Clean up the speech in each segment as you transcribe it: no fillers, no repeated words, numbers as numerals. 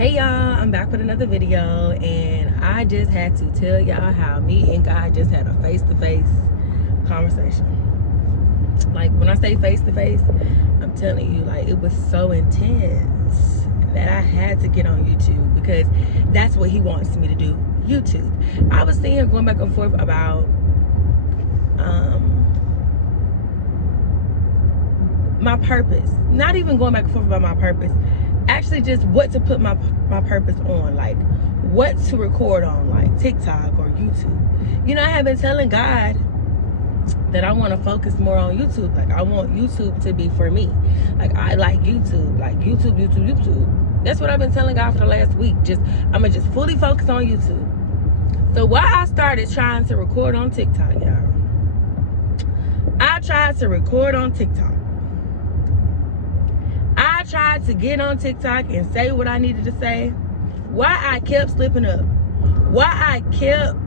Hey y'all, I'm back with another video, and I just had to tell y'all how me and God just had a face-to-face conversation. Like, when I say face-to-face, I'm telling you, like, it was so intense that I had to get on YouTube because that's what he wants me to do, YouTube. I was seeing him going back and forth about my purpose. Not even going back and forth about my purpose, actually just what to put my purpose on, like what to record on, like TikTok or YouTube. You know, I have been telling God that I want to focus more on YouTube. Like, I want YouTube to be for me. Like, I like YouTube, like YouTube. That's what I've been telling God for the last week. I'm gonna just fully focus on YouTube. So why I started trying to record on TikTok, y'all. I tried to record on TikTok. I tried to get on TikTok and say what I needed to say. Why I kept slipping up. Why I kept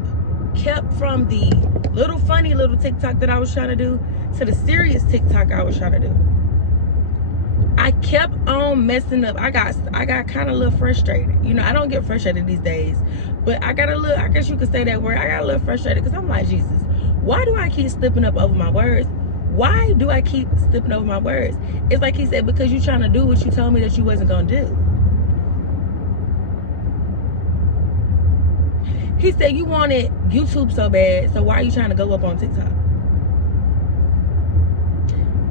from the little funny little TikTok that I was trying to do to the serious TikTok I was trying to do. I kept on messing up. I got kind of a little frustrated. You know, I don't get frustrated these days, but I got a little, I guess you could say that word. I got a little frustrated because I'm like, Jesus, why do I keep slipping up over my words? Why do I keep slipping over my words? It's like he said, because you're trying to do what you told me that you wasn't going to do. He said you wanted YouTube so bad, so why are you trying to go up on TikTok?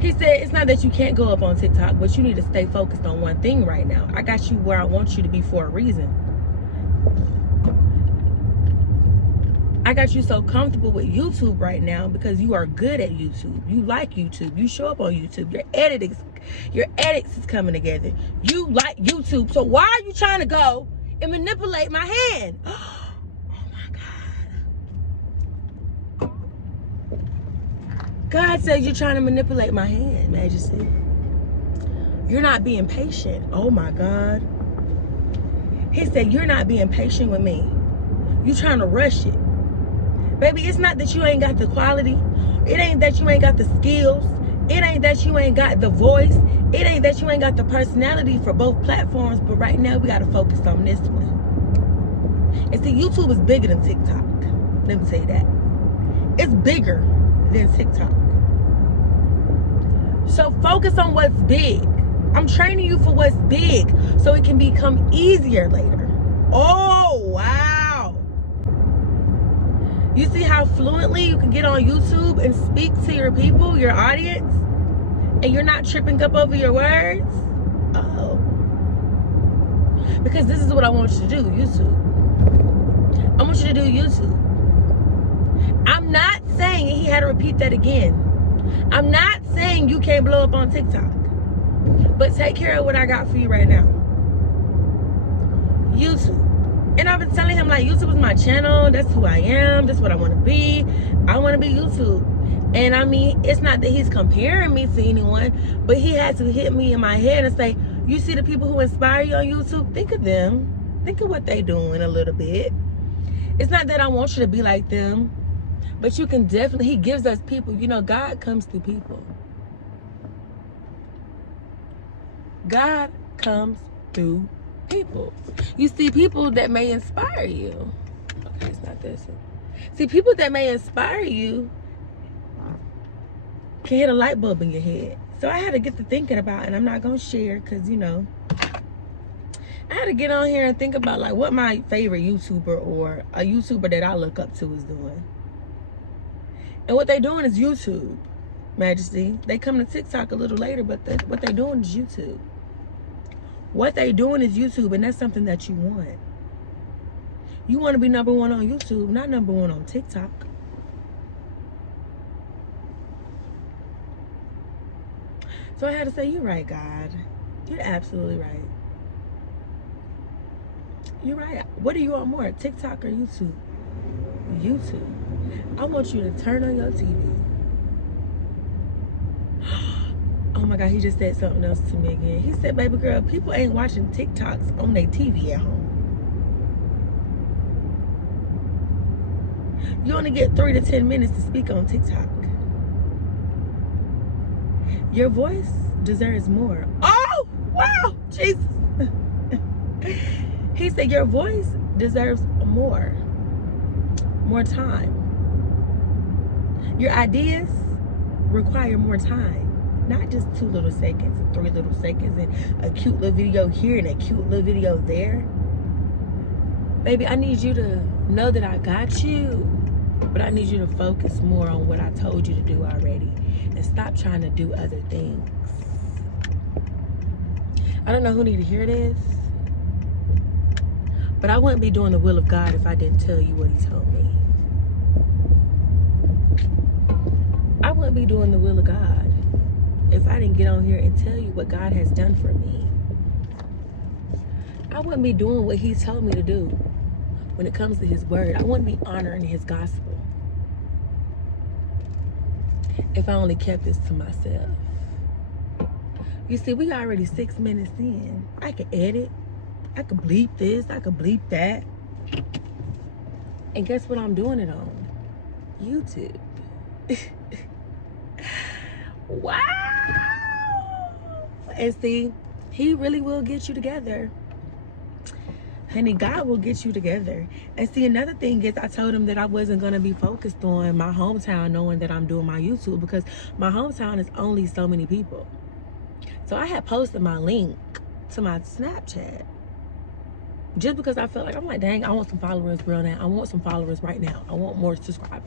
He said it's not that you can't go up on TikTok, but you need to stay focused on one thing right now. I got you where I want you to be for a reason. I got you so comfortable with YouTube right now because you are good at YouTube. You like YouTube. You show up on YouTube. Your edits is coming together. You like YouTube. So why are you trying to go and manipulate my hand? Oh my God. God said you're trying to manipulate my hand, Majesty. You're not being patient. Oh my God. He said you're not being patient with me. You're trying to rush it. Baby, it's not that you ain't got the quality. It ain't that you ain't got the skills. It ain't that you ain't got the voice. It ain't that you ain't got the personality for both platforms. But right now, we got to focus on this one. And see, YouTube is bigger than TikTok. Let me say that. It's bigger than TikTok. So focus on what's big. I'm training you for what's big so it can become easier later. Oh, wow. You see how fluently you can get on YouTube and speak to your people, your audience, and you're not tripping up over your words? Oh. Because this is what I want you to do, YouTube. I want you to do YouTube. I'm not saying, and he had to repeat that again, I'm not saying you can't blow up on TikTok. But take care of what I got for you right now. YouTube. And I've been telling him, like, YouTube is my channel. That's who I am. That's what I want to be. I want to be YouTube. And I mean, it's not that he's comparing me to anyone, but he had to hit me in my head and say, you see the people who inspire you on YouTube? Think of them. Think of what they're doing a little bit. It's not that I want you to be like them, but you can definitely, he gives us people. You know, God comes through people. God comes through people. You see people that may inspire you. Okay, it's not this. See, people that may inspire you can hit a light bulb in your head. So I had to get to thinking about, and I'm not gonna share because, you know, I had to get on here and think about, like, what my favorite YouTuber or a YouTuber that I look up to is doing. And what they're doing is YouTube, Majesty. They come to TikTok a little later, but what they're doing is YouTube. What they doing is YouTube, and that's something that you want. You want to be number one on YouTube, not number one on TikTok. So I had to say, you're right, God. You're absolutely right. You're right. What do you want more, TikTok or YouTube? YouTube. I want you to turn on your TV. Oh my God, he just said something else to me again. He said, baby girl, people ain't watching TikToks on their TV at home. You only get 3 to 10 minutes to speak on TikTok. Your voice deserves more. Oh, wow, Jesus. said your voice deserves more time. Your ideas require more time. Not just 2 little seconds and 3 little seconds and a cute little video here and a cute little video there. Baby, I need you to know that I got you. But I need you to focus more on what I told you to do already. And stop trying to do other things. I don't know who need to hear this. But I wouldn't be doing the will of God if I didn't tell you what he told me. I wouldn't be doing the will of God if I didn't get on here and tell you what God has done for me. I wouldn't be doing what he told me to do when it comes to his word. I wouldn't be honoring his gospel if I only kept this to myself. You see, we already 6 minutes in. I could edit. I could bleep this. I could bleep that. And guess what I'm doing it on? YouTube. Wow. And see, he really will get you together. Honey, God will get you together. And see, another thing is I told him that I wasn't going to be focused on my hometown knowing that I'm doing my YouTube, because my hometown is only so many people. So I had posted my link to my Snapchat just because I felt like, I'm like, dang, I want some followers real now. I want some followers right now. I want more subscribers.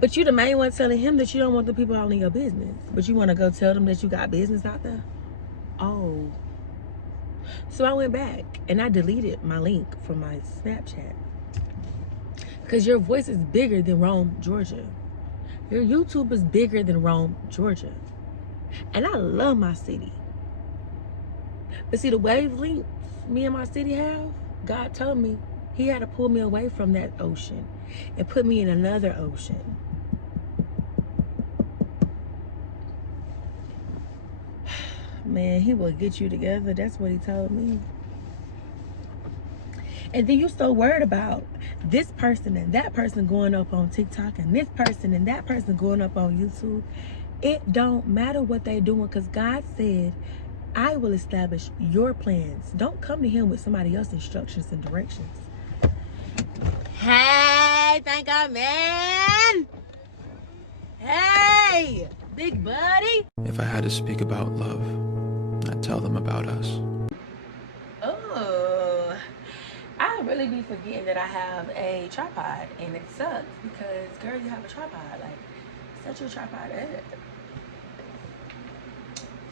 But you the main one telling him that you don't want the people out in your business. But you want to go tell them that you got business out there? Oh. So I went back and I deleted my link from my Snapchat. Because your voice is bigger than Rome, Georgia. Your YouTube is bigger than Rome, Georgia. And I love my city. But see, the wavelengths me and my city have, God told me he had to pull me away from that ocean and put me in another ocean. Man, he will get you together. That's what he told me. And then you're so worried about this person and that person going up on TikTok and this person and that person going up on YouTube. It don't matter what they're doing, because God said, I will establish your plans. Don't come to him with somebody else's instructions and directions. Hey, thank God, man. Hey, big buddy. If I had to speak about love, I'd tell them about us. Oh, I really be forgetting that I have a tripod, and it sucks because, girl, you have a tripod. Like, set your tripod up.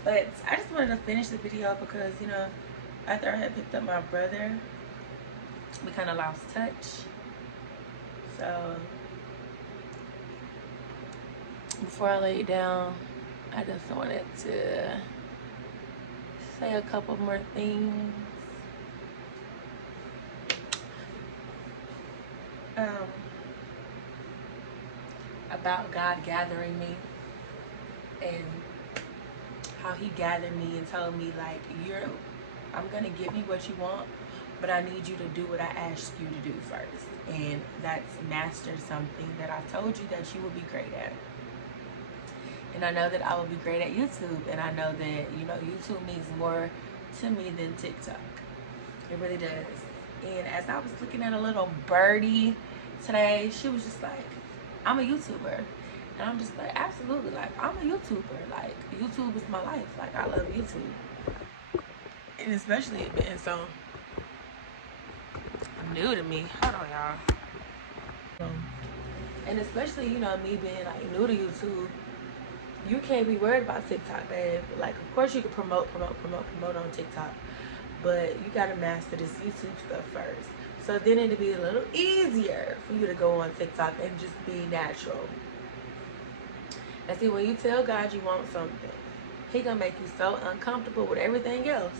But I just wanted to finish the video because, you know, after I had picked up my brother, we kind of lost touch. So before I lay it down, I just wanted to say a couple more things. About God gathering me and how he gathered me and told me, like, I'm gonna give you what you want, but I need you to do what I asked you to do first, and that's master something that I've told you that you will be great at. And I know that I will be great at YouTube, and I know that, you know, YouTube means more to me than TikTok. It really does. And as I was looking at a little birdie today, she was just like, I'm a YouTuber. And I'm just like, absolutely, like, I'm a YouTuber. Like, YouTube is my life. Like, I love YouTube. And especially it being so new to me. Hold on, y'all. And especially, you know, me being, like, new to YouTube, you can't be worried about TikTok, babe. Like, of course you can promote on TikTok. But you got to master this YouTube stuff first. So then it'll be a little easier for you to go on TikTok and just be natural. And see, when you tell God you want something, he gonna make you so uncomfortable with everything else.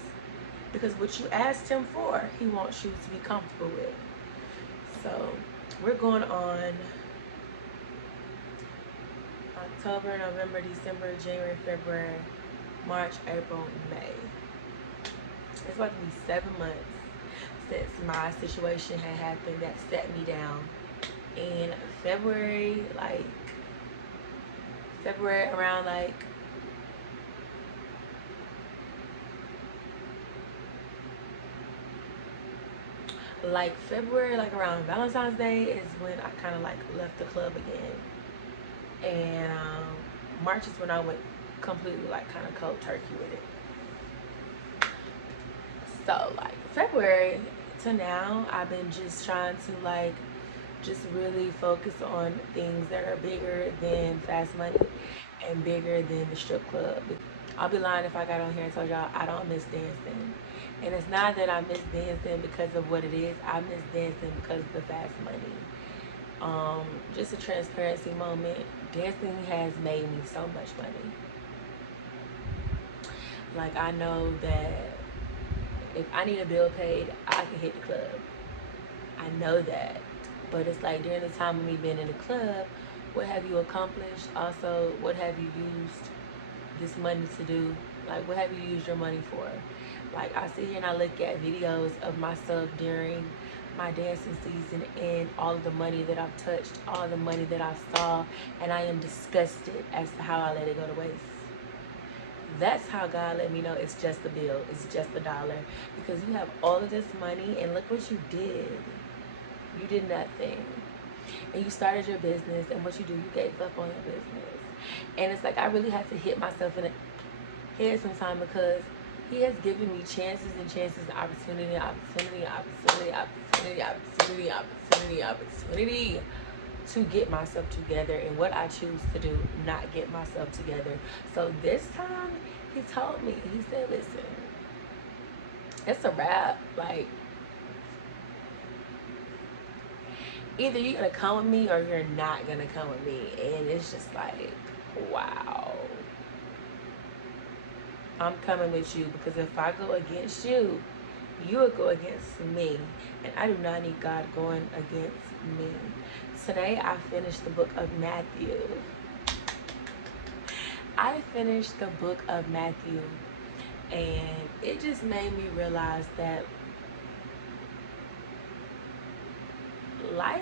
Because what you asked him for, he wants you to be comfortable with. So we're going on October, November, December, January, February, March, April, May. It's about to be 7 months since my situation had happened that set me down. In February, around like like February, like around Valentine's Day is when I kind of like left the club again. And March is when I went completely like kind of cold turkey with it. So like February to now, I've been just trying to like just really focus on things that are bigger than fast money and bigger than the strip club. I'll be lying if I got on here and told y'all I don't miss dancing. And it's not that I miss dancing because of what it is. I miss dancing because of the fast money. Just a transparency moment. Dancing has made me so much money. Like, I know that if I need a bill paid, I can hit the club. I know that. But it's like during the time of me being in the club, what have you accomplished? Also, what have you used this money to do? Like, what have you used your money for? Like, I sit here and I look at videos of myself during my dancing season and all of the money that I've touched, all the money that I saw, and I am disgusted as to how I let it go to waste. That's how God let me know it's just a bill, it's just $1. Because you have all of this money and look what you did. You did nothing. And you started your business, and what you do, you gave up on your business. And it's like I really had to hit myself in the head sometime because He has given me chances and chances and opportunity to get myself together, and what I choose to do, not get myself together. So this time He told me, He said, listen, it's a wrap. Like, either you're gonna come with me or you're not gonna come with me. And it's just like, wow, I'm coming with you, because if I go against you, you will go against me, and I do not need God going against me. Today I finished the book of Matthew. I finished the book of Matthew, and it just made me realize that life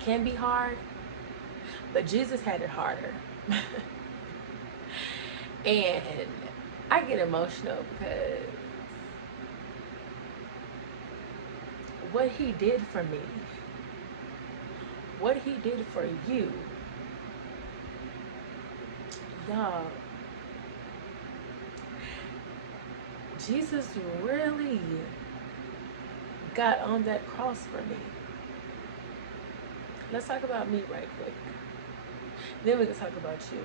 can be hard, but Jesus had it harder. And I get emotional because what He did for me, what He did for you, y'all, Jesus really got on that cross for me. Let's talk about me right quick. Then we can talk about you.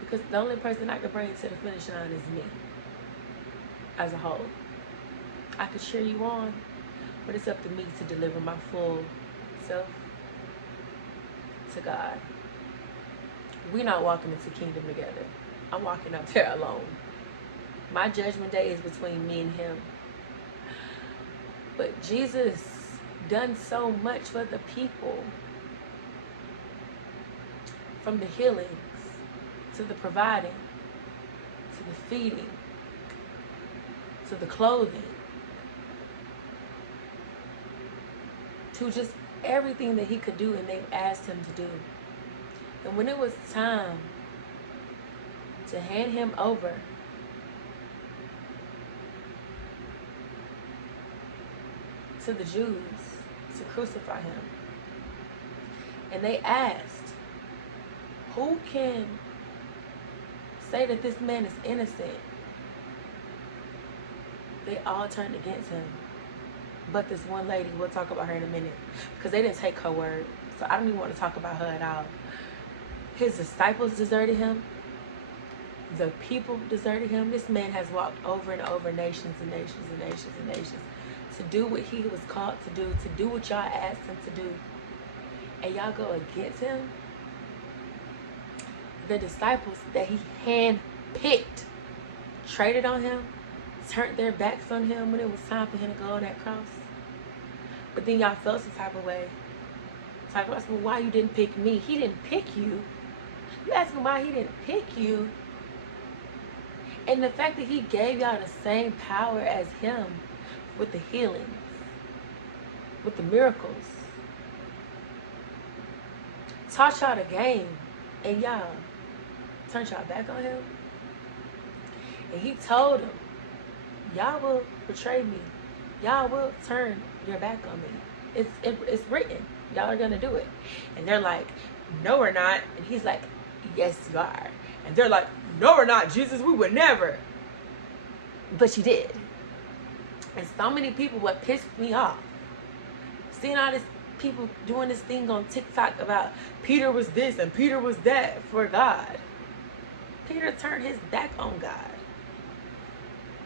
Because the only person I can bring to the finish line is me, as a whole. I could cheer you on, but it's up to me to deliver my full self to God. We're not walking into kingdom together. I'm walking up there alone. My judgment day is between me and Him. But Jesus done so much for the people, from the healings, to the providing, to the feeding, to the clothing, to just everything that He could do and they asked Him to do. And when it was time to hand Him over, to the Jews to crucify Him, and they asked, who can say that this man is innocent? They all turned against Him, but this one lady, we'll talk about her in a minute, because they didn't take her word, so I don't even want to talk about her at all. His disciples deserted Him. The people deserted Him. This man has walked over and over nations and nations and nations and nations to do what He was called to do what y'all asked Him to do, and y'all go against Him. The disciples that He handpicked traded on Him, turned their backs on Him when it was time for Him to go on that cross. But then y'all felt some type of way. Talk about, well, why you didn't pick me? He didn't pick you. You asking why He didn't pick you. And the fact that He gave y'all the same power as Him, with the healings, with the miracles, taught y'all the game, and y'all turned y'all back on Him. And He told them, y'all will betray me. Y'all will turn your back on me. It's written. Y'all are gonna do it. And they're like, no, we're not. And he's like, yes, you are. And they're like, no, we're not, Jesus. We would never. But you did. And so many people, what pissed me off, seeing all these people doing this thing on TikTok about Peter was this and Peter was that for God. Peter turned his back on God.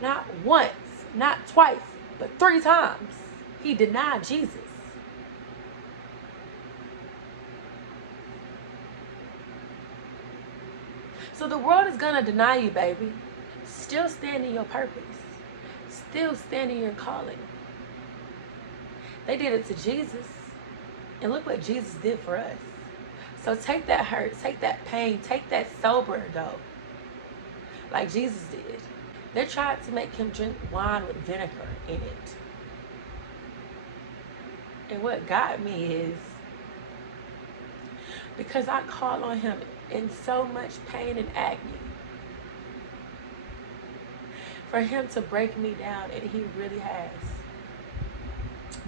Not once, not twice, but 3 times. He denied Jesus. So the world is gonna deny you, baby. Still stand in your purpose. Still stand in your calling. They did it to Jesus. And look what Jesus did for us. So take that hurt, take that pain, take that sober though, like Jesus did. They tried to make him drink wine with vinegar in it. And what got me is, because I call on him in so much pain and agony, for him to break me down, and he really has.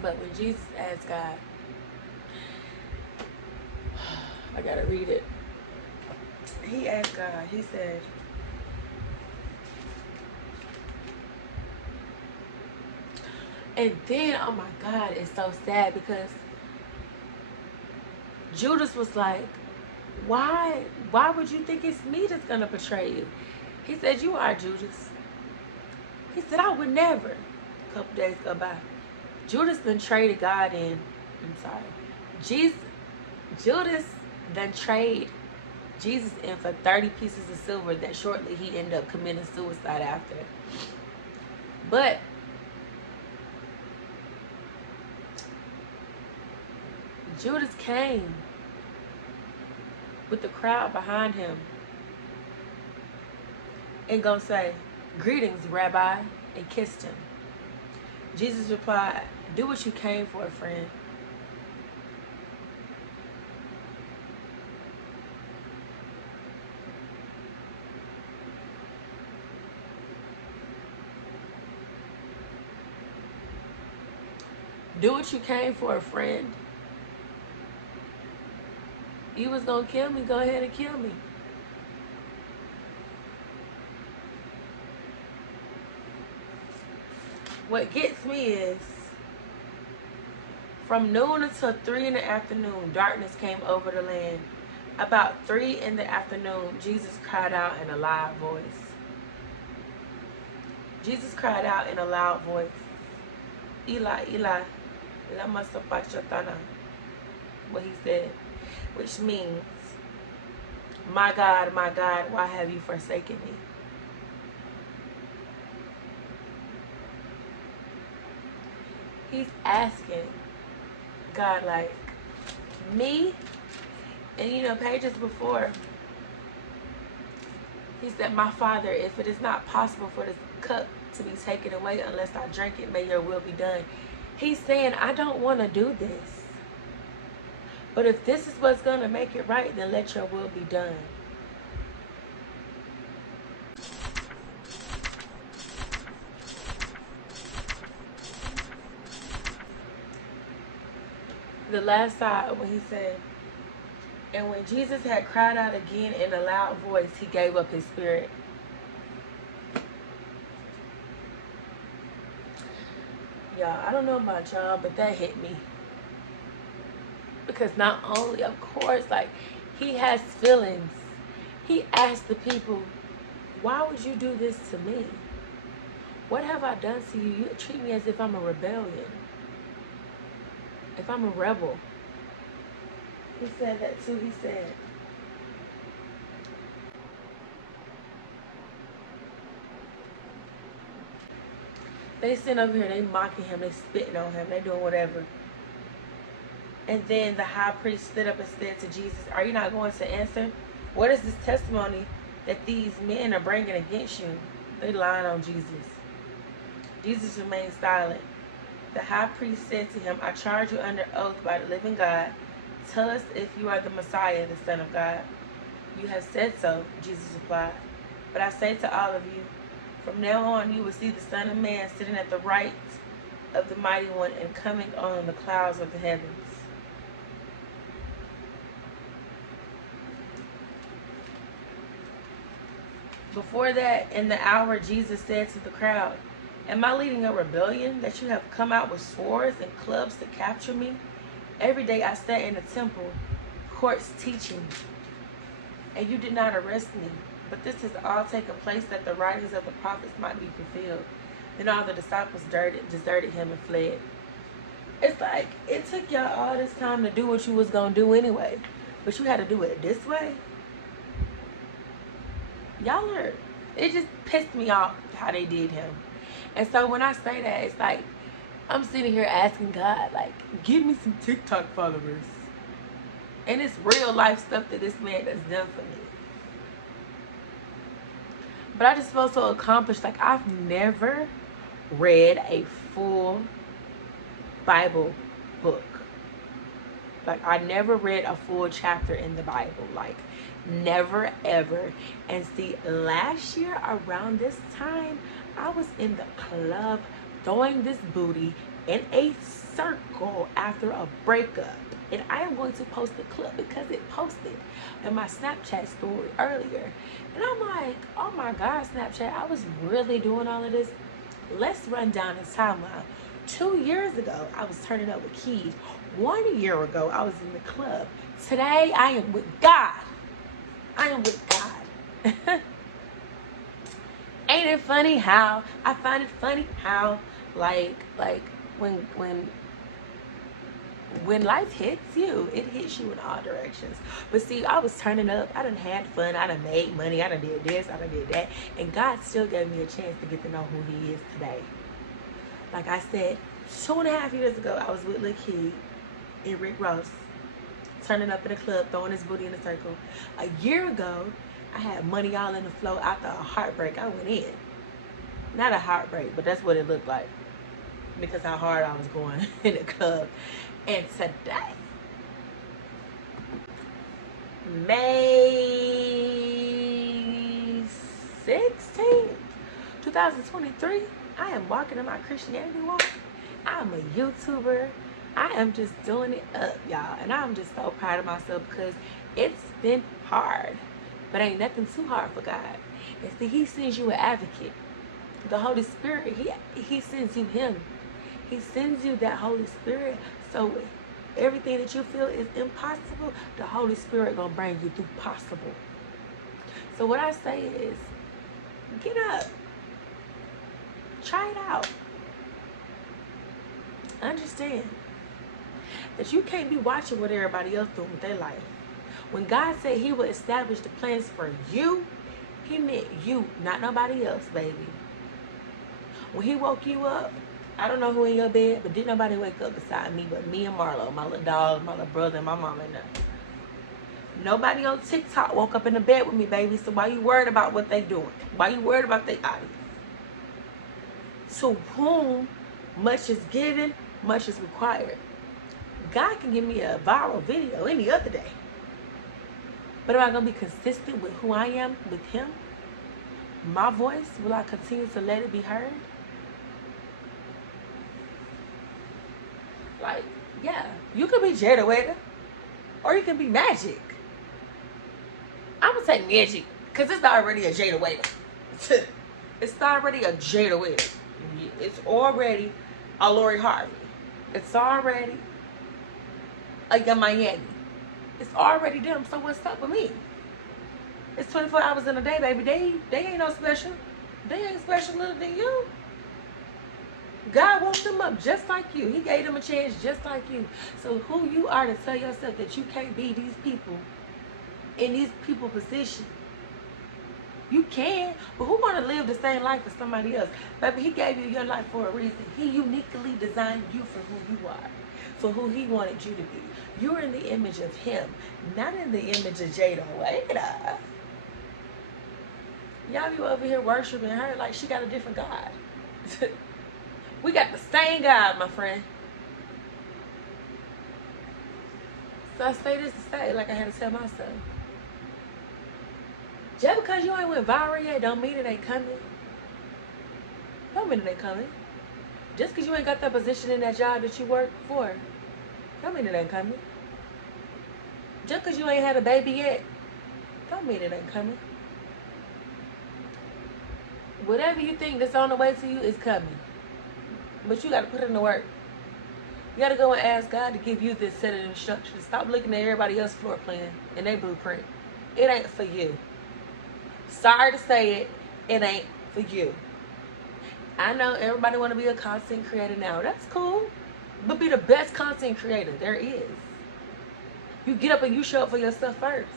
But when Jesus asked God, I gotta read it. He asked God, he said, and then, oh my God, it's so sad because Judas was like, why would you think it's me that's gonna betray you? He said, you are, Judas. He said, I would never. A couple days go by. Judas then traded God in. I'm sorry. Judas then traded Jesus in for 30 pieces of silver that shortly he ended up committing suicide after. But Judas came with the crowd behind him and gonna say, greetings, Rabbi, and kissed him. Jesus replied, do what you came for, friend. Do what you came for, friend. You was gonna kill me, go ahead and kill me. What gets me is, from noon until 3 in the afternoon, darkness came over the land. About 3 in the afternoon, Jesus cried out in a loud voice. Jesus cried out in a loud voice, Eli, Eli, lama sabachthani. What he said, which means, my God, why have you forsaken me? He's asking God, like, me? And you know, pages before, he said, my Father, if it is not possible for this cup to be taken away unless I drink it, may your will be done. He's saying, I don't want to do this. But if this is what's going to make it right, then let your will be done. The last side, when he said, and when Jesus had cried out again in a loud voice, he gave up his spirit. Y'all, I don't know about y'all, but that hit me. Because not only, of course, like, he has feelings. He asked the people, why would you do this to me? What have I done to you? You treat me as if I'm a rebellion. If I'm a rebel. He said that too. He said, they sitting over here, they mocking him, they spitting on him, they doing whatever. And then the high priest stood up and said to Jesus, are you not going to answer? What is this testimony that these men are bringing against you? They lying on Jesus. Jesus remained silent. The high priest said to him, I charge you under oath by the living God. Tell us if you are the Messiah, the Son of God. You have said so, Jesus replied. But I say to all of you, From now on, you will see the Son of Man sitting at the right of the Mighty One and coming on the clouds of the heavens. Before that, in the hour, Jesus said to the crowd, am I leading a rebellion that you have come out with swords and clubs to capture me? Every day I sat in the temple courts teaching, and you did not arrest me. But this has all taken place that the writings of the prophets might be fulfilled. Then all the disciples deserted him and fled. It's like, it took y'all all this time to do what you was going to do anyway. But you had to do it this way? Y'all are, it just pissed me off how they did him. And so when I say that, it's like, I'm sitting here asking God, like, give me some TikTok followers. And it's real life stuff that this man has done for me. But I just feel so accomplished. Like, I've never read a full Bible book. Like, I never read a full chapter in the Bible. Like, never, ever. And see, last year around this time, I was in the club throwing this booty in a circle after a breakup. And I am going to post the clip because it posted in my Snapchat story earlier. And I'm like, oh my God, Snapchat, I was really doing all of this. Let's run down this timeline. 2 years ago, I was turning up with keys. 1 year ago, I was in the club. Today, I am with God. I am with God. Ain't it funny how, I find it funny how, like when life hits you, it hits you in all directions. But see, I was turning up. I done had fun. I done made money. I done did this. I done did that. And God still gave me a chance to get to know who he is today. Like I said, 2.5 years ago, I was with Lil Kid and Rick Ross, turning up in the club, throwing his booty in a circle. A year ago, I had money all in the flow. After a heartbreak, I went in. Not a heartbreak, but that's what it looked like, because how hard I was going in the club. And today, May 16th, 2023, I am walking in my Christianity walk. I'm a YouTuber. I am just doing it up, y'all. And I'm just so proud of myself because it's been hard. But ain't nothing too hard for God. And see, he sends you an advocate. The Holy Spirit, he sends you him. He sends you that Holy Spirit. So everything that you feel is impossible, the Holy Spirit gonna bring you through possible. So what I say is, get up. Try it out. Understand that you can't be watching what everybody else doing with their life. When God said he would establish the plans for you, he meant you, not nobody else, baby. When he woke you up, I don't know who in your bed, but didn't nobody wake up beside me but me and Marlo, my little dog, my little brother, and my mama and them. Nobody on TikTok woke up in the bed with me, baby. So why you worried about what they doing? Why you worried about their audience? To whom much is given, much is required. God can give me a viral video any other day. But am I going to be consistent with who I am with him? My voice, will I continue to let it be heard? Like, yeah, you could be 𝐿, or you can be Majic. I'm going to take Majic, because it's already a 𝐿. It's already a 𝐿. It's already a Lori Harvey. It's already a 𝐿𝐚𝐣𝐢𝐜𝐚𝐤. It's already them, so what's up with me? It's 24 hours in a day, baby. They ain't no special. They ain't special little than you. God woke them up just like you. He gave them a chance just like you. So who you are to tell yourself that you can't be these people in these people position? You can, but who want to live the same life as somebody else? Baby, he gave you your life for a reason. He uniquely designed you for who you are, for who he wanted you to be. You're in the image of him, not in the image of 𝐿𝐴. Y'all be over here worshiping her like she got a different God. We got the same God, my friend. So I say this to say, like I had to tell myself, just because you ain't went viral yet don't mean it ain't coming. Don't mean it ain't coming. Just because you ain't got that position in that job that you work for, don't mean it ain't coming. Just because you ain't had a baby yet, don't mean it ain't coming. Whatever you think that's on the way to you is coming. But you got to put in the work. You got to go and ask God to give you this set of instructions. Stop looking at everybody else's floor plan and their blueprint. It ain't for you. Sorry to say it, it ain't for you. I know everybody want to be a content creator now. That's cool. But be the best content creator there is. You get up and you show up for yourself first.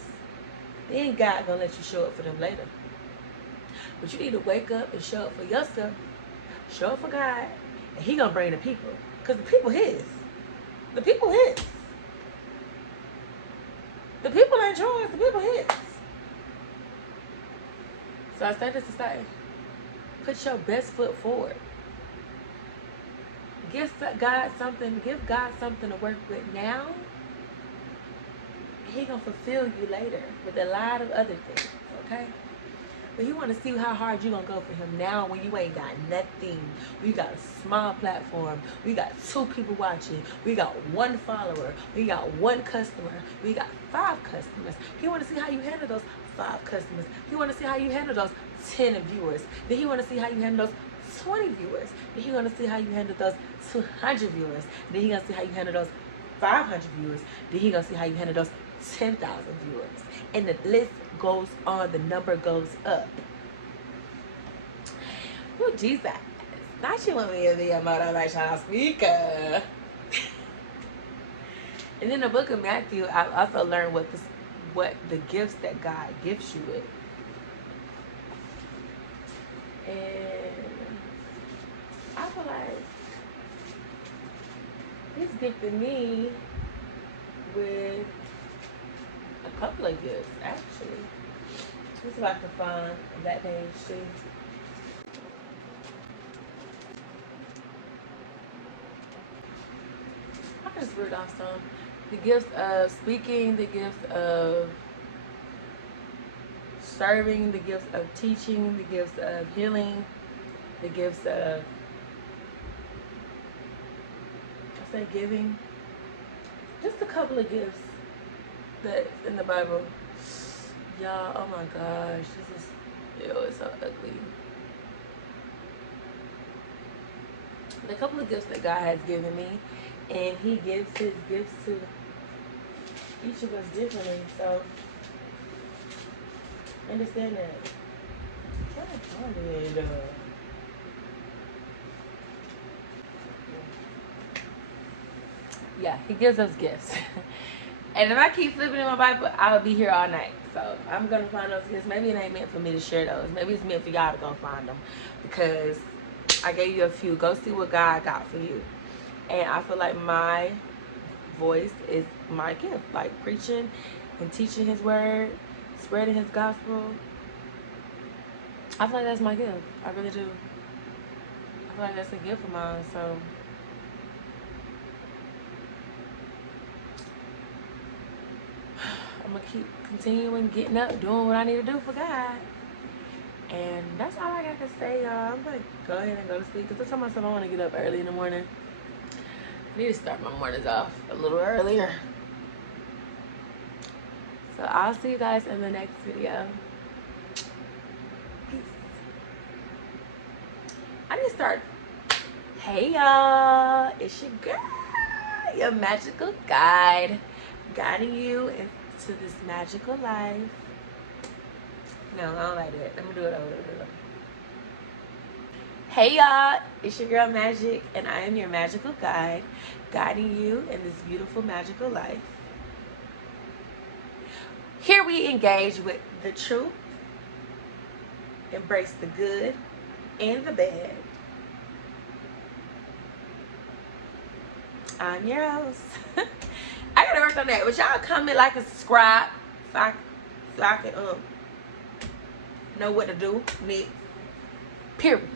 Then God gonna let you show up for them later. But you need to wake up and show up for yourself. Show up for God. And he gonna bring the people. Because the people his. The people his. The people ain't yours. The people his. So I say this to say, put your best foot forward. Give God something to work with now. He gonna fulfill you later with a lot of other things, okay? But you want to see how hard you gonna go for him now when you ain't got nothing. We got a small platform. We got 2 people watching. We got 1 follower. We got 1 customer. We got 5 customers. He want to see how you handle those 5 customers. He want to see how you handle those 10 viewers. Then he want to see how you handle those 20 viewers. Then he want to see how you handle those 200 viewers. Then he gonna see how you handle those 500 viewers. Then he gonna see how you handle those 10,000 viewers. And the list goes on, the number goes up. Oh, Jesus. Not you want me to be a motivational speaker. And in the book of Matthew, I also learned what the gifts that God gives you with. And I feel like he's gifted me with a couple of gifts, actually. Let's see if I can find that page too. I just read off some. The gifts of speaking, the gifts of serving, the gifts of teaching, the gifts of healing, the gifts of, I say giving. Just a couple of gifts that's in the Bible. Y'all, oh my gosh, this is, ew, it's so ugly. The couple of gifts that God has given me, and he gives his gifts to each of us differently, so understand that. Try to find it. Yeah, he gives us gifts. And if I keep flipping in my Bible, I'll be here all night. So I'm going to find those gifts. Maybe it ain't meant for me to share those. Maybe it's meant for y'all to go find them. Because I gave you a few. Go see what God got for you. And I feel like my voice is my gift. Like preaching and teaching his word, spreading his gospel. I feel like that's my gift. I really do. I feel like that's a gift of mine. So I'm gonna keep continuing getting up, doing what I need to do for God. And that's all I got to say, y'all. I'm gonna go ahead and go to sleep because I told myself I want to get up early in the morning. I need to start my mornings off a little earlier. So I'll see you guys in the next video. Peace. I need to start. Hey y'all, it's your girl, your magical guide, guiding you into this magical life. No, I don't like that. Let me do it over. Hey y'all, it's your girl Magic, and I am your magical guide, guiding you in this beautiful magical life. Here we engage with the truth, embrace the good and the bad. I'm your host. I gotta work on that. But y'all comment, like, and subscribe so I can know what to do next. Period.